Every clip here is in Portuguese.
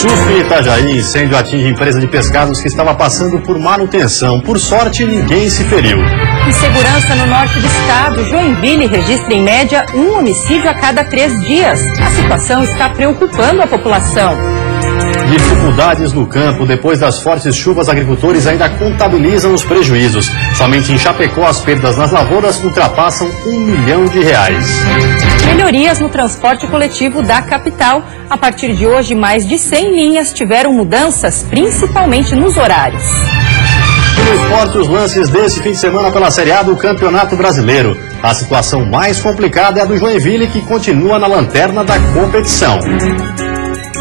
Sufre Itajaí, incêndio atinge empresa de pescados que estava passando por manutenção. Por sorte, ninguém se feriu. Insegurança no norte do estado. Joinville registra em média um homicídio a cada 3 dias. A situação está preocupando a população. Dificuldades no campo. Depois das fortes chuvas, agricultores ainda contabilizam os prejuízos. Somente em Chapecó, as perdas nas lavouras ultrapassam R$1 milhão. Melhorias no transporte coletivo da capital. A partir de hoje, mais de 100 linhas tiveram mudanças, principalmente nos horários. E no esporte, os lances desse fim de semana pela Série A do Campeonato Brasileiro. A situação mais complicada é a do Joinville, que continua na lanterna da competição.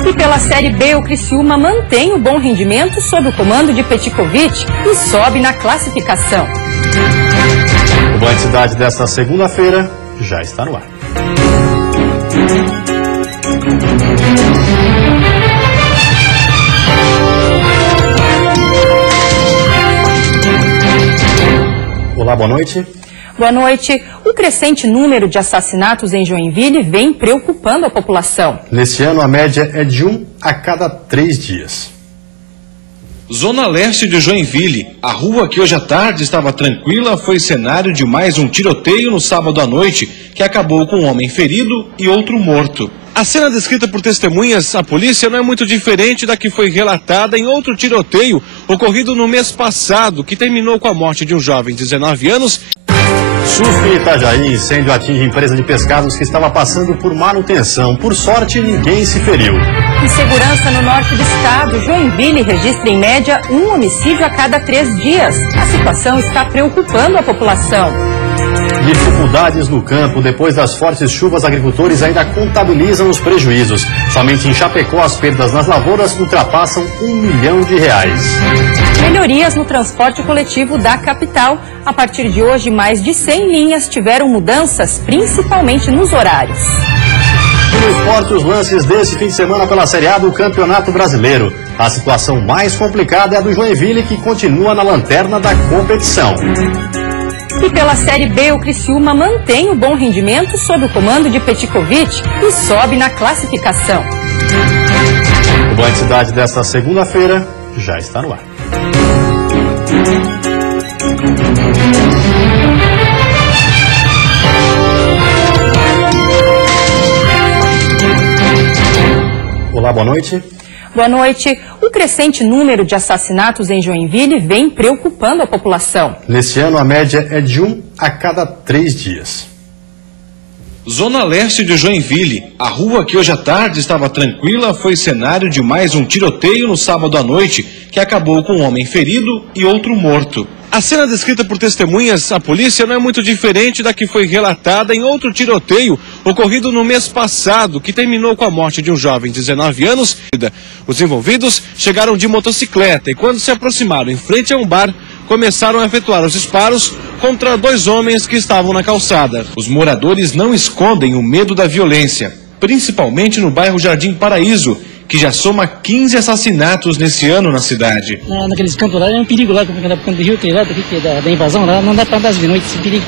E pela Série B, o Criciúma mantém o bom rendimento sob o comando de Petkovic e sobe na classificação. O Band Cidade desta segunda-feira já está no ar. Olá, boa noite. Boa noite. O crescente número de assassinatos em Joinville vem preocupando a população. Neste ano, a média é de 1 a cada 3 dias. Zona Leste de Joinville. A rua que hoje à tarde estava tranquila foi cenário de mais um tiroteio no sábado à noite, que acabou com um homem ferido e outro morto. A cena descrita por testemunhas à polícia não é muito diferente da que foi relatada em outro tiroteio ocorrido no mês passado, que terminou com a morte de um jovem de 19 anos. Sufre Itajaí, incêndio atinge empresa de pescados que estava passando por manutenção. Por sorte, ninguém se feriu. Insegurança no norte do estado. Joinville registra em média um homicídio a cada 3 dias. A situação está preocupando a população. Dificuldades no campo. Depois das fortes chuvas, agricultores ainda contabilizam os prejuízos. Somente em Chapecó, as perdas nas lavouras ultrapassam R$1 milhão. Melhorias no transporte coletivo da capital. A partir de hoje, mais de 100 linhas tiveram mudanças, principalmente nos horários. E no esporte, os lances desse fim de semana pela Série A do Campeonato Brasileiro. A situação mais complicada é a do Joinville, que continua na lanterna da competição. E pela Série B, o Criciúma mantém o bom rendimento sob o comando de Petkovic e sobe na classificação. O Band Cidade desta segunda-feira já está no ar. Olá, boa noite. Boa noite. O crescente número de assassinatos em Joinville vem preocupando a população. Neste ano, a média é de 1 a cada 3 dias. Zona Leste de Joinville. A rua que hoje à tarde estava tranquila foi cenário de mais um tiroteio no sábado à noite, que acabou com um homem ferido e outro morto. A cena descrita por testemunhas à polícia não é muito diferente da que foi relatada em outro tiroteio ocorrido no mês passado, que terminou com a morte de um jovem de 19 anos. Os envolvidos chegaram de motocicleta e, quando se aproximaram em frente a um bar, começaram a efetuar os disparos contra 2 homens que estavam na calçada. Os moradores não escondem o medo da violência, principalmente no bairro Jardim Paraíso, que já soma 15 assassinatos nesse ano na cidade. Naqueles campos lá é um perigo lá, quando o rio tem lá, da invasão lá, não dá para andar de noite, esse perigo.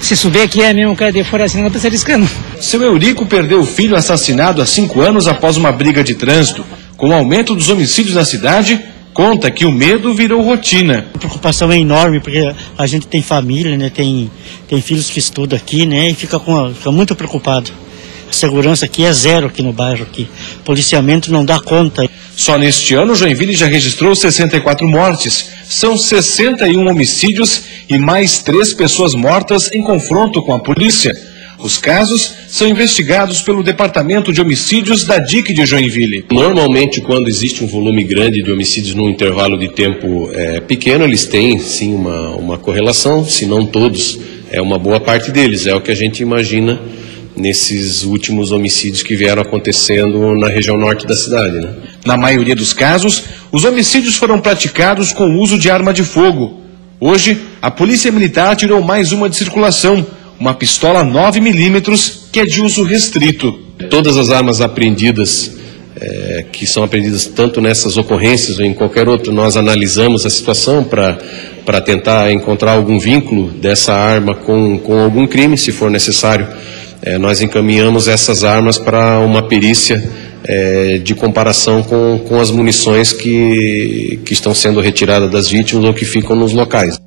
Se souber que é mesmo um cara de fora assim, não está se arriscando. Seu Eurico perdeu o filho assassinado há 5 anos após uma briga de trânsito. Com o aumento dos homicídios na cidade, conta que o medo virou rotina. A preocupação é enorme, porque a gente tem família, né, tem filhos que estudam aqui, né, e fica muito preocupado. A segurança aqui é zero aqui no bairro aqui. O policiamento não dá conta. Só neste ano, Joinville já registrou 64 mortes. São 61 homicídios e mais 3 pessoas mortas em confronto com a polícia. Os casos são investigados pelo Departamento de Homicídios da DIC de Joinville. Normalmente, quando existe um volume grande de homicídios num intervalo de tempo pequeno, eles têm sim uma correlação, se não todos, é uma boa parte deles. É o que a gente imagina nesses últimos homicídios que vieram acontecendo na região norte da cidade, né? Na maioria dos casos, os homicídios foram praticados com o uso de arma de fogo. Hoje, a Polícia Militar tirou mais uma de circulação, uma pistola 9mm que é de uso restrito. Todas as armas apreendidas, que são apreendidas tanto nessas ocorrências ou em qualquer outro, nós analisamos a situação para tentar encontrar algum vínculo dessa arma com algum crime, se for necessário. Nós encaminhamos essas armas para uma perícia de comparação com as munições que estão sendo retiradas das vítimas ou que ficam nos locais.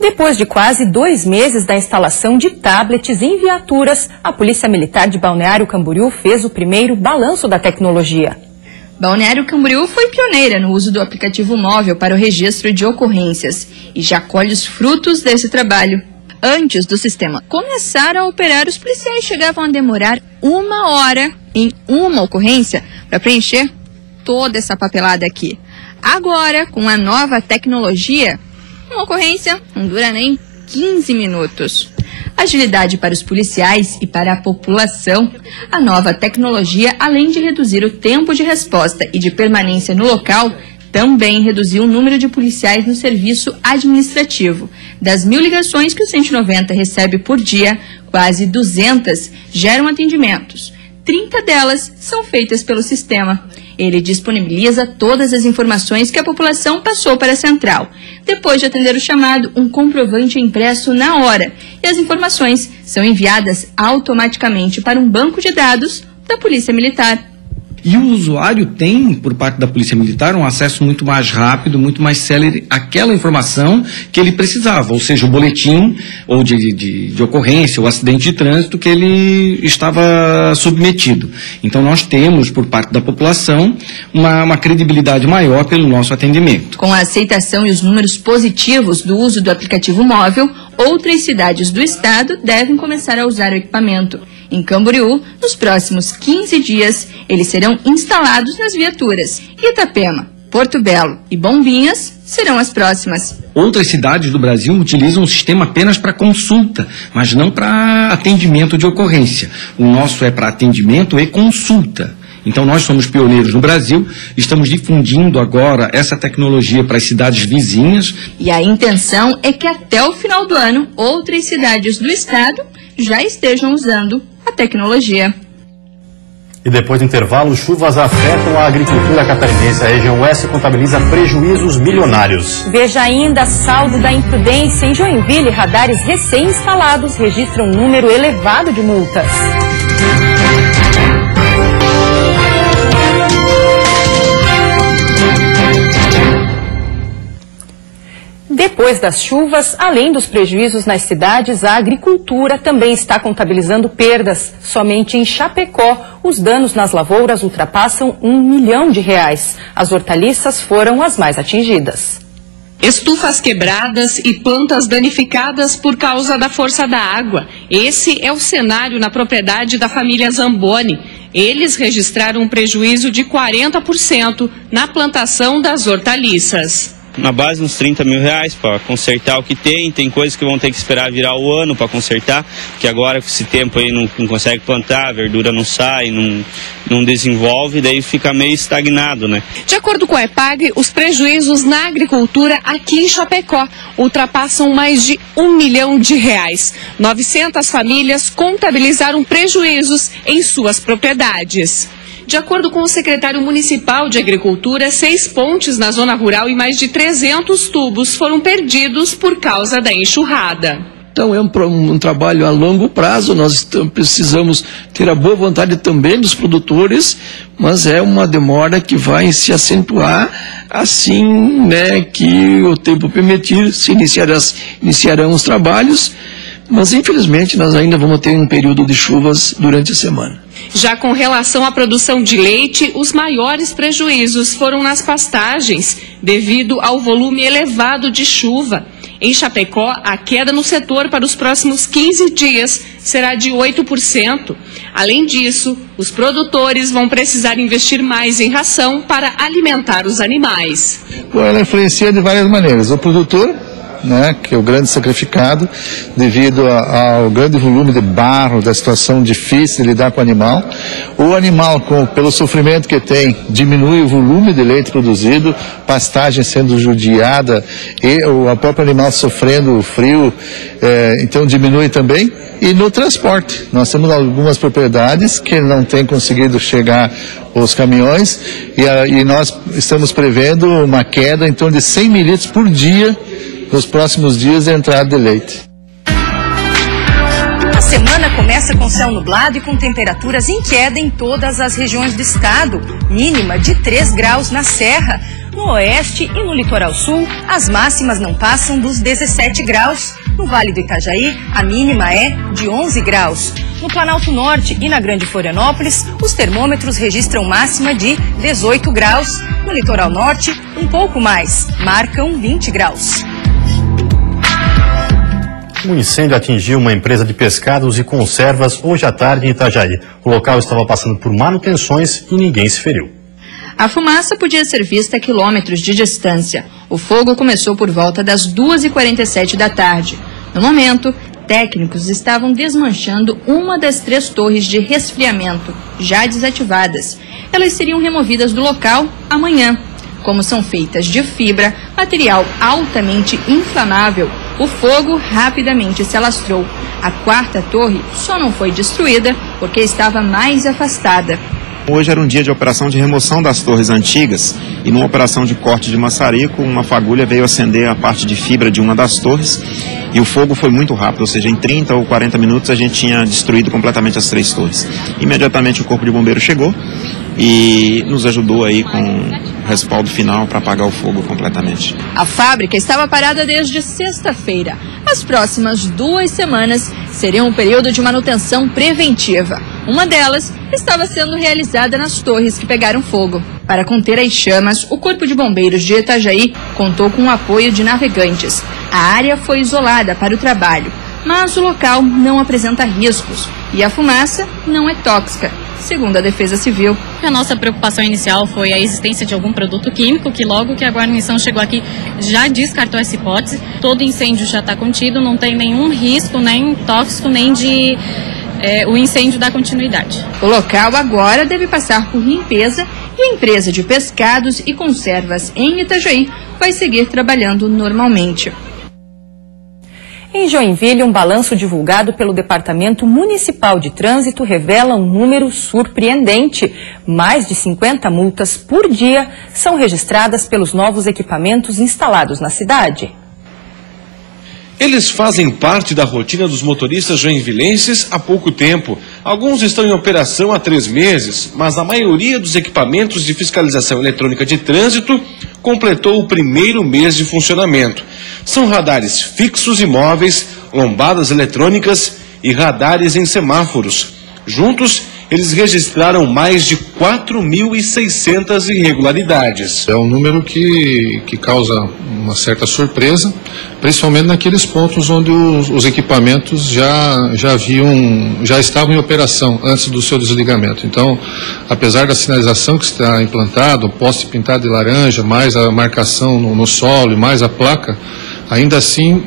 Depois de quase 2 meses da instalação de tablets em viaturas, a Polícia Militar de Balneário Camboriú fez o primeiro balanço da tecnologia. Balneário Camboriú foi pioneira no uso do aplicativo móvel para o registro de ocorrências e já colhe os frutos desse trabalho. Antes do sistema começar a operar, os policiais chegavam a demorar 1 hora em uma ocorrência para preencher toda essa papelada aqui. Agora, com a nova tecnologia, uma ocorrência não dura nem 15 minutos. Agilidade para os policiais e para a população. A nova tecnologia, além de reduzir o tempo de resposta e de permanência no local, também reduziu o número de policiais no serviço administrativo. Das 1.000 ligações que o 190 recebe por dia, quase 200 geram atendimentos. 30 delas são feitas pelo sistema. Ele disponibiliza todas as informações que a população passou para a central. Depois de atender o chamado, um comprovante é impresso na hora e as informações são enviadas automaticamente para um banco de dados da Polícia Militar. E o usuário tem, por parte da Polícia Militar, um acesso muito mais rápido, muito mais célere àquela informação que ele precisava, ou seja, o boletim ou de ocorrência, ou acidente de trânsito que ele estava submetido. Então nós temos, por parte da população, uma credibilidade maior pelo nosso atendimento. Com a aceitação e os números positivos do uso do aplicativo móvel, outras cidades do estado devem começar a usar o equipamento. Em Camboriú, nos próximos 15 dias, eles serão instalados nas viaturas. Itapema, Porto Belo e Bombinhas serão as próximas. Outras cidades do Brasil utilizam o sistema apenas para consulta, mas não para atendimento de ocorrência. O nosso é para atendimento e consulta. Então nós somos pioneiros no Brasil, estamos difundindo agora essa tecnologia para as cidades vizinhas. E a intenção é que até o final do ano, outras cidades do estado já estejam usando a tecnologia. E depois do intervalo, chuvas afetam a agricultura catarinense. A região oeste contabiliza prejuízos milionários. Veja ainda saldo da imprudência. Em Joinville, radares recém-instalados registram um número elevado de multas. Depois das chuvas, além dos prejuízos nas cidades, a agricultura também está contabilizando perdas. Somente em Chapecó, os danos nas lavouras ultrapassam R$1 milhão. As hortaliças foram as mais atingidas. Estufas quebradas e plantas danificadas por causa da força da água. Esse é o cenário na propriedade da família Zamboni. Eles registraram um prejuízo de 40% na plantação das hortaliças. Na base uns R$30 mil para consertar o que tem coisas que vão ter que esperar virar o ano para consertar, que agora com esse tempo aí não consegue plantar, a verdura não sai, não desenvolve, daí fica meio estagnado, né? De acordo com a EPAGRE, os prejuízos na agricultura aqui em Chapecó ultrapassam mais de R$1 milhão. 900 famílias contabilizaram prejuízos em suas propriedades. De acordo com o secretário municipal de Agricultura, 6 pontes na zona rural e mais de 300 tubos foram perdidos por causa da enxurrada. Então é um trabalho a longo prazo, nós precisamos ter a boa vontade também dos produtores, mas é uma demora que vai se acentuar assim, né, que o tempo permitir, se iniciarão os trabalhos, mas infelizmente nós ainda vamos ter um período de chuvas durante a semana. Já com relação à produção de leite, os maiores prejuízos foram nas pastagens, devido ao volume elevado de chuva. Em Chapecó, a queda no setor para os próximos 15 dias será de 8%. Além disso, os produtores vão precisar investir mais em ração para alimentar os animais. Ela influencia de várias maneiras. O produtor, né, que é o grande sacrificado, devido ao grande volume de barro, da situação difícil de lidar com o animal. O animal, pelo sofrimento que tem, diminui o volume de leite produzido, pastagem sendo judiada e o próprio animal sofrendo o frio, então diminui também. E no transporte, nós temos algumas propriedades que não têm conseguido chegar os caminhões e nós estamos prevendo uma queda em torno de 100 mililitros por dia nos próximos dias de entrada de leite. semana começa com céu nublado e com temperaturas em queda em todas as regiões do estado, mínima de 3 graus na Serra. No oeste e no litoral sul, as máximas não passam dos 17 graus. No Vale do Itajaí, a mínima é de 11 graus. No Planalto Norte e na Grande Florianópolis, os termômetros registram máxima de 18 graus. No litoral norte, um pouco mais, marcam 20 graus. Um incêndio atingiu uma empresa de pescados e conservas hoje à tarde em Itajaí. O local estava passando por manutenções e ninguém se feriu. A fumaça podia ser vista a quilômetros de distância. O fogo começou por volta das 2h47 da tarde. No momento, técnicos estavam desmanchando uma das 3 torres de resfriamento, já desativadas. Elas seriam removidas do local amanhã. Como são feitas de fibra, material altamente inflamável, o fogo rapidamente se alastrou. A 4ª torre só não foi destruída porque estava mais afastada. Hoje era um dia de operação de remoção das torres antigas e numa operação de corte de maçarico, uma fagulha veio acender a parte de fibra de uma das torres e o fogo foi muito rápido, ou seja, em 30 ou 40 minutos a gente tinha destruído completamente as 3 torres. Imediatamente o corpo de bombeiro chegou e nos ajudou aí com o respaldo final para apagar o fogo completamente. A fábrica estava parada desde sexta-feira. As próximas 2 semanas seriam um período de manutenção preventiva. Uma delas estava sendo realizada nas torres que pegaram fogo. Para conter as chamas, o Corpo de Bombeiros de Itajaí contou com o apoio de navegantes. A área foi isolada para o trabalho, mas o local não apresenta riscos e a fumaça não é tóxica, segundo a Defesa Civil. A nossa preocupação inicial foi a existência de algum produto químico, que logo que a guarnição chegou aqui já descartou essa hipótese. Todo incêndio já está contido, não tem nenhum risco, nem tóxico, nem de o incêndio dar continuidade. O local agora deve passar por limpeza e a empresa de pescados e conservas em Itajaí vai seguir trabalhando normalmente. Em Joinville, um balanço divulgado pelo Departamento Municipal de Trânsito revela um número surpreendente. Mais de 50 multas por dia são registradas pelos novos equipamentos instalados na cidade. Eles fazem parte da rotina dos motoristas joinvilenses há pouco tempo. Alguns estão em operação há 3 meses, mas a maioria dos equipamentos de fiscalização eletrônica de trânsito completou o 1º mês de funcionamento. São radares fixos e móveis, lombadas eletrônicas e radares em semáforos. Juntos, eles registraram mais de 4.600 irregularidades. É um número que causa uma certa surpresa, principalmente naqueles pontos onde os equipamentos já estavam em operação antes do seu desligamento. Então, apesar da sinalização que está implantada, o poste pintado de laranja, mais a marcação no solo e mais a placa, ainda assim,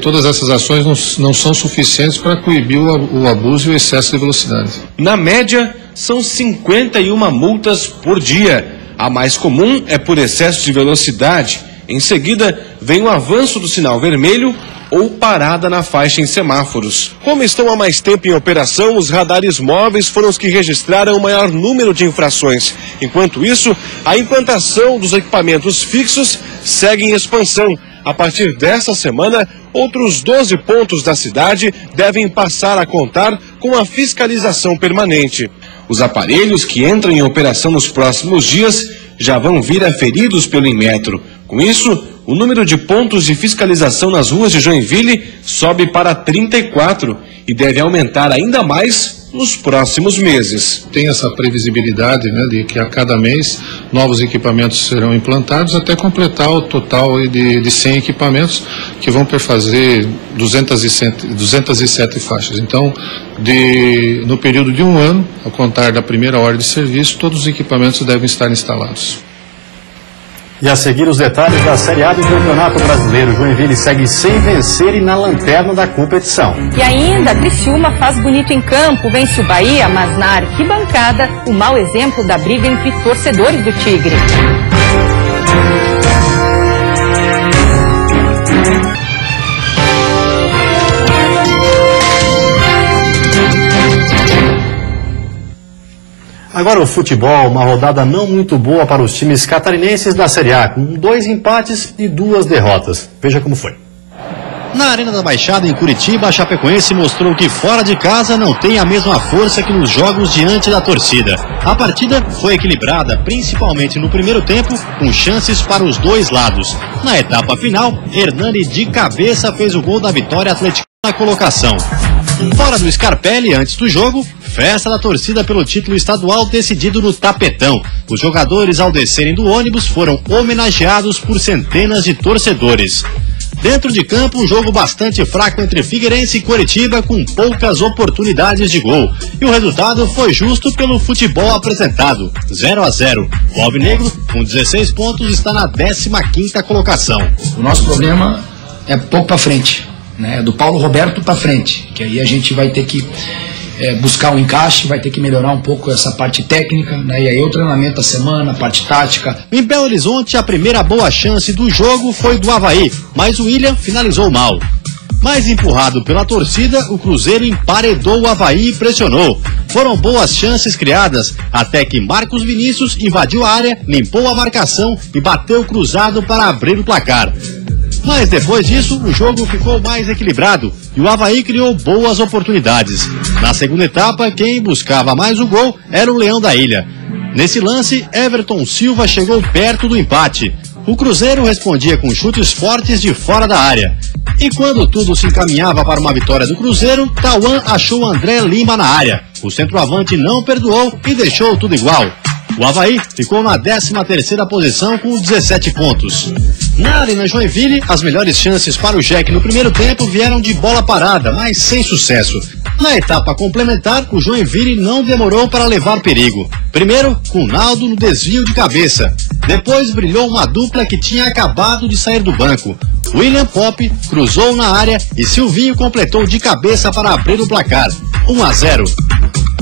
todas essas ações não são suficientes para coibir o abuso e o excesso de velocidade. Na média, são 51 multas por dia. A mais comum é por excesso de velocidade. Em seguida, vem o avanço do sinal vermelho ou parada na faixa em semáforos. Como estão há mais tempo em operação, os radares móveis foram os que registraram o maior número de infrações. Enquanto isso, a implantação dos equipamentos fixos segue em expansão. A partir desta semana, outros 12 pontos da cidade devem passar a contar com a fiscalização permanente. Os aparelhos que entram em operação nos próximos dias já vão vir aferidos pelo Inmetro. Com isso, o número de pontos de fiscalização nas ruas de Joinville sobe para 34 e deve aumentar ainda mais nos próximos meses. Tem essa previsibilidade, né, de que a cada mês novos equipamentos serão implantados até completar o total de 100 equipamentos que vão perfazer 207 faixas. Então, no período de 1 ano, a contar da primeira hora de serviço, todos os equipamentos devem estar instalados. E a seguir os detalhes da Série A do Campeonato Brasileiro. Joinville segue sem vencer e na lanterna da competição. E ainda, Criciúma faz bonito em campo, vence o Bahia, mas na arquibancada, o mau exemplo da briga entre torcedores do Tigre. Agora o futebol, uma rodada não muito boa para os times catarinenses da Série A, com 2 empates e 2 derrotas. Veja como foi. Na Arena da Baixada, em Curitiba, a Chapecoense mostrou que fora de casa não tem a mesma força que nos jogos diante da torcida. A partida foi equilibrada, principalmente no primeiro tempo, com chances para os dois lados. Na etapa final, Hernani de cabeça fez o gol da vitória atleticana na colocação. Fora do Scarpelli, antes do jogo, festa da torcida pelo título estadual decidido no tapetão. Os jogadores, ao descerem do ônibus, foram homenageados por centenas de torcedores. Dentro de campo, um jogo bastante fraco entre Figueirense e Coritiba, com poucas oportunidades de gol. E o resultado foi justo pelo futebol apresentado, 0-0. O Alvinegro, com 16 pontos, está na 15ª colocação. O nosso problema é pouco para frente, né? Do Paulo Roberto para frente, que aí a gente vai ter que buscar um encaixe, vai ter que melhorar um pouco essa parte técnica, né? E aí o treinamento da semana, a parte tática. Em Belo Horizonte, a primeira boa chance do jogo foi do Avaí, mas o William finalizou mal. Mais empurrado pela torcida, o Cruzeiro emparedou o Avaí e pressionou. Foram boas chances criadas, até que Marcos Vinícius invadiu a área, limpou a marcação e bateu cruzado para abrir o placar. Mas depois disso, o jogo ficou mais equilibrado e o Avaí criou boas oportunidades. Na segunda etapa, quem buscava mais o gol era o Leão da Ilha. Nesse lance, Everton Silva chegou perto do empate. O Cruzeiro respondia com chutes fortes de fora da área. E quando tudo se encaminhava para uma vitória do Cruzeiro, Tauan achou André Lima na área. O centroavante não perdoou e deixou tudo igual. O Avaí ficou na 13ª posição com 17 pontos. Na Arena Joinville, as melhores chances para o Jack no primeiro tempo vieram de bola parada, mas sem sucesso. Na etapa complementar, o Joinville não demorou para levar perigo. Primeiro, com Naldo no desvio de cabeça. Depois brilhou uma dupla que tinha acabado de sair do banco. William Pop cruzou na área e Silvinho completou de cabeça para abrir o placar, 1-0.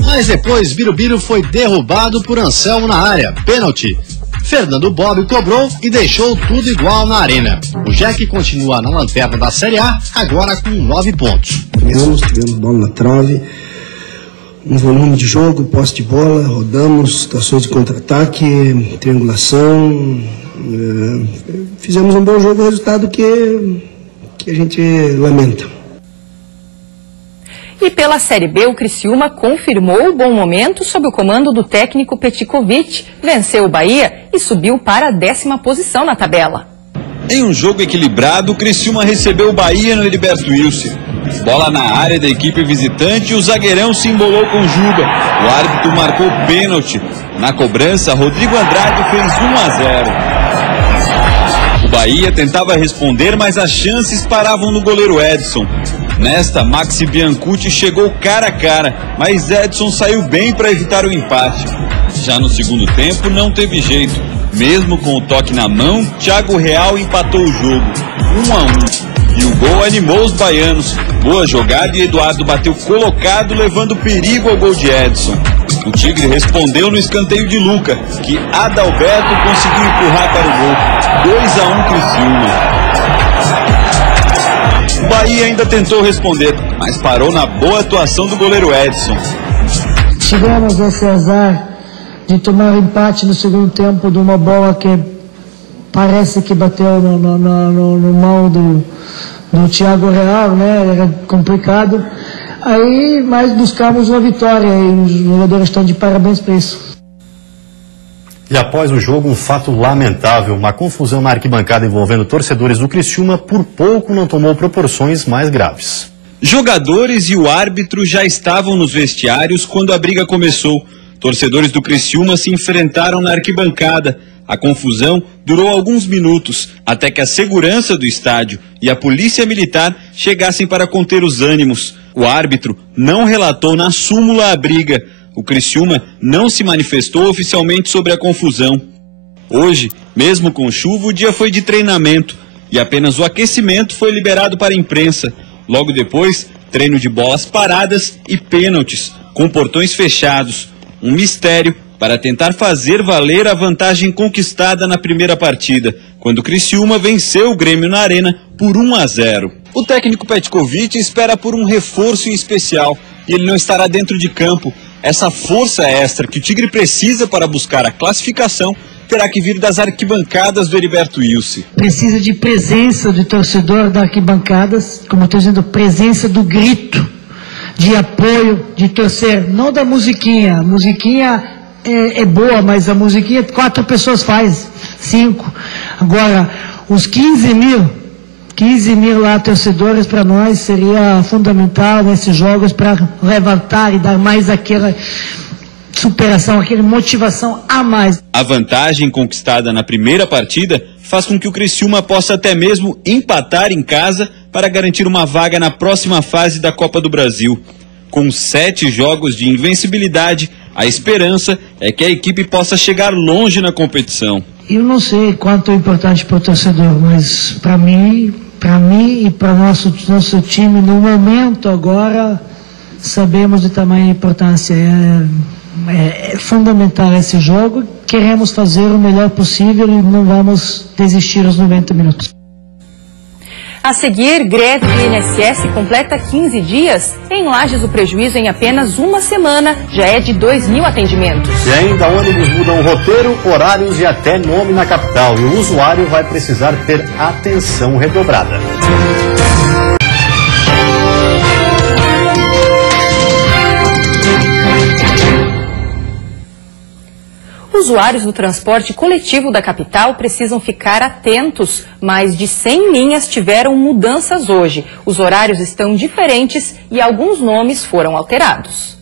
Mas depois Birubiru foi derrubado por Anselmo na área, pênalti. Fernando Bob cobrou e deixou tudo igual na arena. O Jack continua na lanterna da Série A, agora com 9 pontos. Tivemos bola na trave, um volume de jogo, posse de bola, rodamos, situações de contra-ataque, triangulação. Fizemos um bom jogo, resultado que a gente lamenta. E pela Série B, o Criciúma confirmou o bom momento sob o comando do técnico Petkovic, venceu o Bahia e subiu para a 10ª posição na tabela. Em um jogo equilibrado, o Criciúma recebeu o Bahia no Heriberto Wilson. Bola na área da equipe visitante e o zagueirão se embolou com Juba. O árbitro marcou pênalti. Na cobrança, Rodrigo Andrade fez 1-0. O Bahia tentava responder, mas as chances paravam no goleiro Edson. Nesta, Maxi Biancucci chegou cara a cara, mas Edson saiu bem para evitar o empate. Já no segundo tempo, não teve jeito. Mesmo com o toque na mão, Thiago Real empatou o jogo, 1-1. E o gol animou os baianos. Boa jogada e Eduardo bateu colocado, levando perigo ao gol de Edson. O Tigre respondeu no escanteio de Luca, que Adalberto conseguiu empurrar para o gol, 2-1 Criciúma. O Bahia ainda tentou responder, mas parou na boa atuação do goleiro Edson. Tivemos esse azar de tomar o empate no segundo tempo de uma bola que parece que bateu no mão do Thiago Real, né? Era complicado. Aí, mas buscamos uma vitória e os jogadores estão de parabéns por isso. E após o jogo, um fato lamentável, uma confusão na arquibancada envolvendo torcedores do Criciúma, por pouco não tomou proporções mais graves. Jogadores e o árbitro já estavam nos vestiários quando a briga começou. Torcedores do Criciúma se enfrentaram na arquibancada. A confusão durou alguns minutos, até que a segurança do estádio e a polícia militar chegassem para conter os ânimos. O árbitro não relatou na súmula a briga. O Criciúma não se manifestou oficialmente sobre a confusão. Hoje, mesmo com chuva, o dia foi de treinamento e apenas o aquecimento foi liberado para a imprensa. Logo depois, treino de bolas paradas e pênaltis, com portões fechados. Um mistério para tentar fazer valer a vantagem conquistada na primeira partida, quando o Criciúma venceu o Grêmio na Arena por 1-0. O técnico Petkovic espera por um reforço em especial e ele não estará dentro de campo. Essa força extra que o Tigre precisa para buscar a classificação terá que vir das arquibancadas do Heriberto Wilson. Precisa de presença do torcedor das arquibancadas, como eu estou dizendo, presença do grito, de apoio, de torcer, não da musiquinha. A musiquinha é boa, mas a musiquinha 4 pessoas faz, 5. Agora, os 15 mil lá torcedores para nós seria fundamental nesses jogos para levantar e dar mais aquela superação, aquela motivação a mais. A vantagem conquistada na primeira partida faz com que o Criciúma possa até mesmo empatar em casa para garantir uma vaga na próxima fase da Copa do Brasil. Com 7 jogos de invencibilidade, a esperança é que a equipe possa chegar longe na competição. Eu não sei quanto é importante para o torcedor, mas para mim e para o nosso time, no momento agora, sabemos de tamanha importância. É fundamental esse jogo, queremos fazer o melhor possível e não vamos desistir aos 90 minutos. A seguir, greve do INSS completa 15 dias. Em Lages, o prejuízo em apenas uma semana já é de 2.000 atendimentos. E ainda ônibus mudam roteiro, horários e até nome na capital. E o usuário vai precisar ter atenção redobrada. Usuários do transporte coletivo da capital precisam ficar atentos. Mais de 100 linhas tiveram mudanças hoje. Os horários estão diferentes e alguns nomes foram alterados.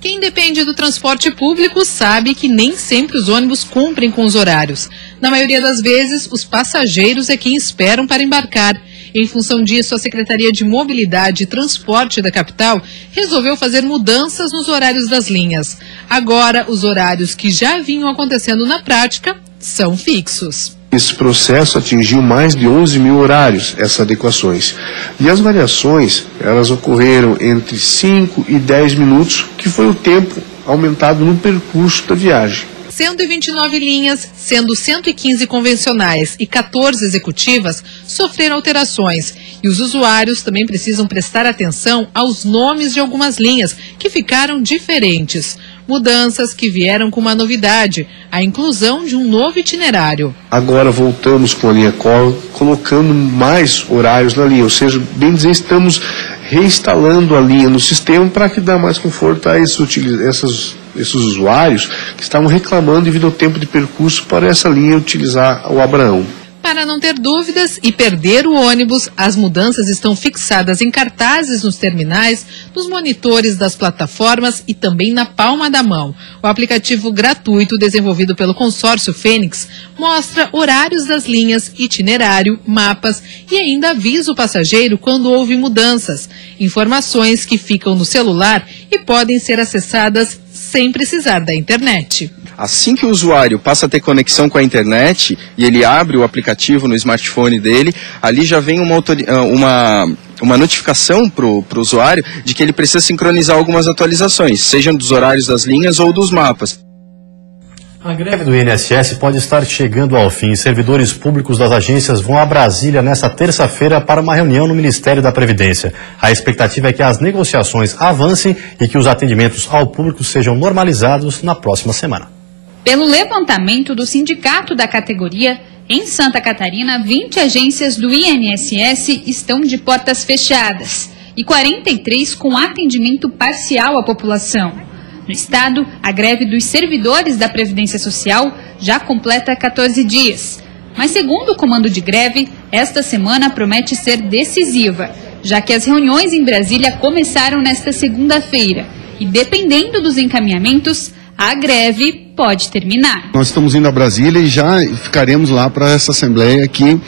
Quem depende do transporte público sabe que nem sempre os ônibus cumprem com os horários. Na maioria das vezes, os passageiros é quem esperam para embarcar. Em função disso, a Secretaria de Mobilidade e Transporte da capital resolveu fazer mudanças nos horários das linhas. Agora, os horários que já vinham acontecendo na prática são fixos. Esse processo atingiu mais de 11 mil horários, essas adequações. E as variações, elas ocorreram entre 5 e 10 minutos, que foi o tempo aumentado no percurso da viagem. 129 linhas, sendo 115 convencionais e 14 executivas, sofreram alterações. E os usuários também precisam prestar atenção aos nomes de algumas linhas, que ficaram diferentes. Mudanças que vieram com uma novidade, a inclusão de um novo itinerário. Agora voltamos com a linha Cor, colocando mais horários na linha, ou seja, bem dizer, estamos reinstalando a linha no sistema para que dê mais conforto a esses usuários que estavam reclamando devido ao tempo de percurso para essa linha utilizar o Abraão. Para não ter dúvidas e perder o ônibus, as mudanças estão fixadas em cartazes nos terminais, nos monitores das plataformas e também na palma da mão. O aplicativo gratuito desenvolvido pelo consórcio Fênix mostra horários das linhas, itinerário, mapas e ainda avisa o passageiro quando houve mudanças. Informações que ficam no celular e podem ser acessadas sem precisar da internet. Assim que o usuário passa a ter conexão com a internet e ele abre o aplicativo no smartphone dele, ali já vem uma notificação para o usuário de que ele precisa sincronizar algumas atualizações, sejam dos horários das linhas ou dos mapas. A greve do INSS pode estar chegando ao fim. Servidores públicos das agências vão a Brasília nesta terça-feira para uma reunião no Ministério da Previdência. A expectativa é que as negociações avancem e que os atendimentos ao público sejam normalizados na próxima semana. Pelo levantamento do sindicato da categoria, em Santa Catarina, 20 agências do INSS estão de portas fechadas e 43 com atendimento parcial à população. No estado, a greve dos servidores da Previdência Social já completa 14 dias. Mas, segundo o comando de greve, esta semana promete ser decisiva, já que as reuniões em Brasília começaram nesta segunda-feira. E, dependendo dos encaminhamentos, a greve pode terminar. Nós estamos indo a Brasília e já ficaremos lá para essa assembleia que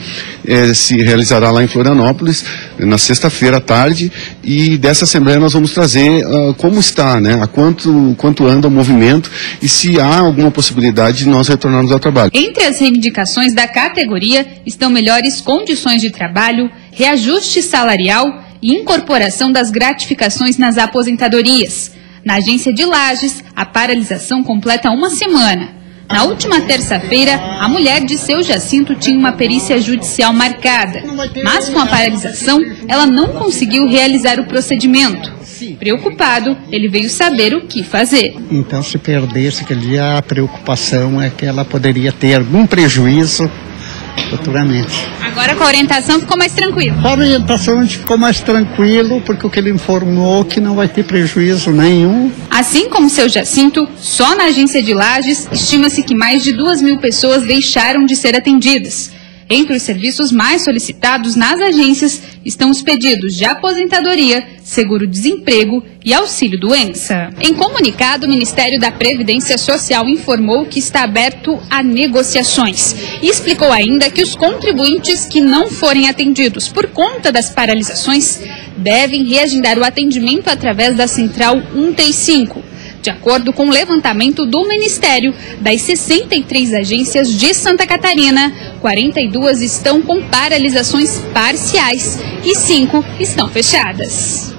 se realizará lá em Florianópolis na sexta-feira à tarde, e dessa assembleia nós vamos trazer como está, né, a quanto anda o movimento e se há alguma possibilidade de nós retornarmos ao trabalho. Entre as reivindicações da categoria estão melhores condições de trabalho, reajuste salarial e incorporação das gratificações nas aposentadorias. Na agência de Lages, a paralisação completa uma semana. Na última terça-feira, a mulher de Seu Jacinto tinha uma perícia judicial marcada, mas com a paralisação, ela não conseguiu realizar o procedimento. Preocupado, ele veio saber o que fazer. Então, se perdesse aquele dia, a preocupação é que ela poderia ter algum prejuízo futuramente. Agora com a orientação ficou mais tranquilo? Com a orientação a gente ficou mais tranquilo, porque o que ele informou que não vai ter prejuízo nenhum. Assim como seu Jacinto, só na agência de Lages, estima-se que mais de 2.000 pessoas deixaram de ser atendidas. Entre os serviços mais solicitados nas agências estão os pedidos de aposentadoria, seguro-desemprego e auxílio-doença. Em comunicado, o Ministério da Previdência Social informou que está aberto a negociações e explicou ainda que os contribuintes que não forem atendidos por conta das paralisações devem reagendar o atendimento através da Central 135. De acordo com o levantamento do Ministério, das 63 agências de Santa Catarina, 42 estão com paralisações parciais e 5 estão fechadas.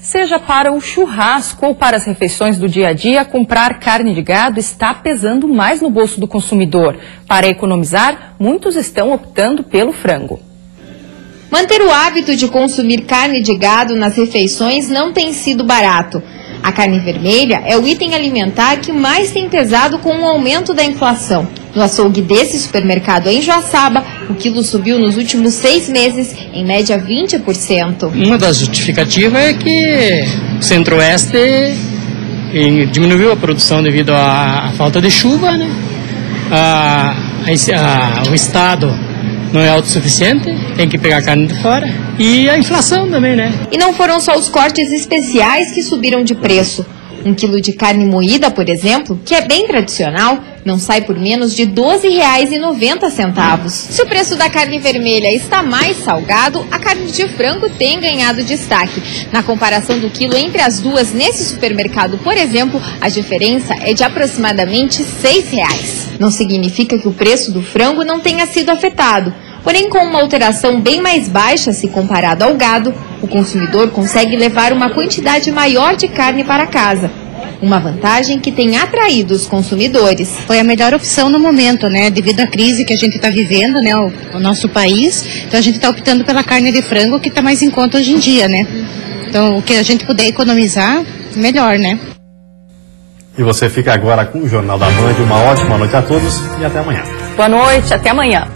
Seja para o churrasco ou para as refeições do dia a dia, comprar carne de gado está pesando mais no bolso do consumidor. Para economizar, muitos estão optando pelo frango. Manter o hábito de consumir carne de gado nas refeições não tem sido barato. A carne vermelha é o item alimentar que mais tem pesado com o aumento da inflação. No açougue desse supermercado em Joaçaba, o quilo subiu nos últimos 6 meses, em média 20%. Uma das justificativas é que o Centro-Oeste diminuiu a produção devido à falta de chuva, né? O Estado não é autossuficiente, tem que pegar carne de fora. E a inflação também, né? E não foram só os cortes especiais que subiram de preço. 1 quilo de carne moída, por exemplo, que é bem tradicional, não sai por menos de R$ 12,90. Se o preço da carne vermelha está mais salgado, a carne de frango tem ganhado destaque. Na comparação do quilo entre as duas nesse supermercado, por exemplo, a diferença é de aproximadamente R$ 6. Não significa que o preço do frango não tenha sido afetado. Porém, com uma alteração bem mais baixa se comparado ao gado, o consumidor consegue levar uma quantidade maior de carne para casa. Uma vantagem que tem atraído os consumidores. Foi a melhor opção no momento, né? Devido à crise que a gente está vivendo, né? O nosso país. Então a gente está optando pela carne de frango, que está mais em conta hoje em dia, né? Então o que a gente puder economizar, melhor, né? E você fica agora com o Jornal da Band. Uma ótima noite a todos e até amanhã. Boa noite, até amanhã.